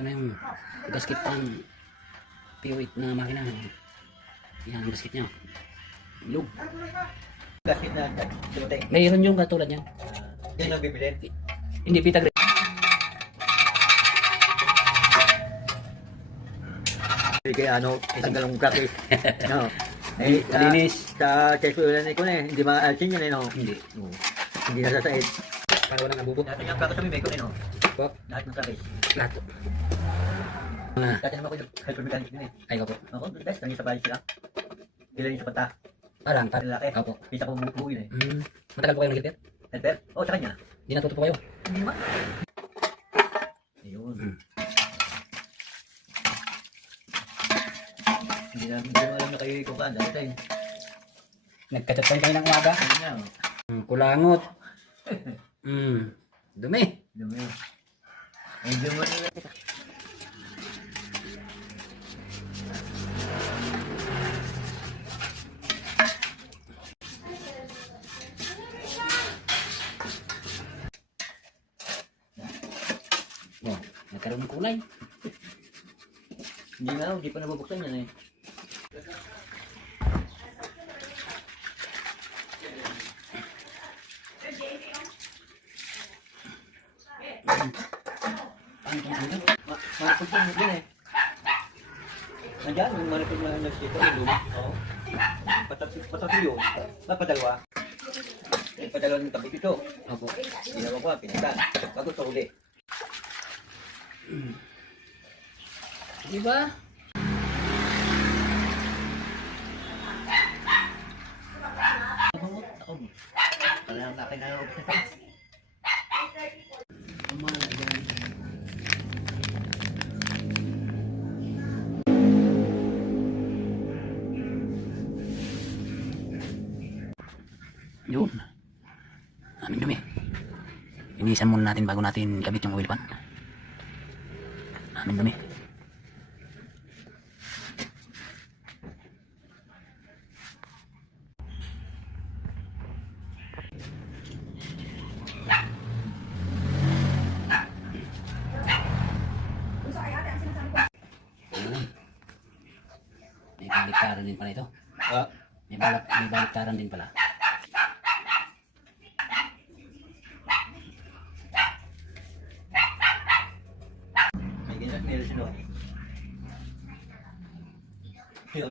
Ito na yung gasket ng P08 na makina. Yan ang gasket niya. Ilog. Gasket na dumating. Mayroon yung katulad niya. Yan ang bibilin. Hindi pita grade. Kaya ano, isang galong practice. No. Eh, Malinis. sa chesulan ko na hindi maaalsin yan no. Hindi. Hindi nasasait. Para walang abubot. Dati yung practice sa may ko no. Po. Lahat ng practice. Lahat. Ah, Dati naman ako yung helper mechanic din eh. ay opo. Ako, best, nangin sa bahay sila. Ilan yung sa pata. Parang, Lalaki. opo. Pisa ko buo yun eh. Matagal po kayo nag-repair? Helper? Oh, sa kanya. Hindi natuto po kayo? Hindi ma. Ayun. Hindi ko alam na kayo ikukaan. Dati tayo. Nagkachat kayo ng umaga? Ano nga oh. Kulangot. Dumi. Dumi. Ay, dumi nila. Oh, nagkaroon ng kulay. Hindi nga, hindi pa nabubuksan yan eh. Maripod din eh. Nandiyan, yung maripod na nagsito, yung luma. Oo. Patatlo. Padalawa. Padalawa ng tapos ito. Opo. Ginawa ko, pinita. Bago sa huli. Diba? Ako. Kailangan na kayo na ako. Yun. Aming dumi. Inisan muna natin bago natin kabit yung oil pan. Aming dumi. May baliktaran din pala ito. Ah, May baliktaran din pala.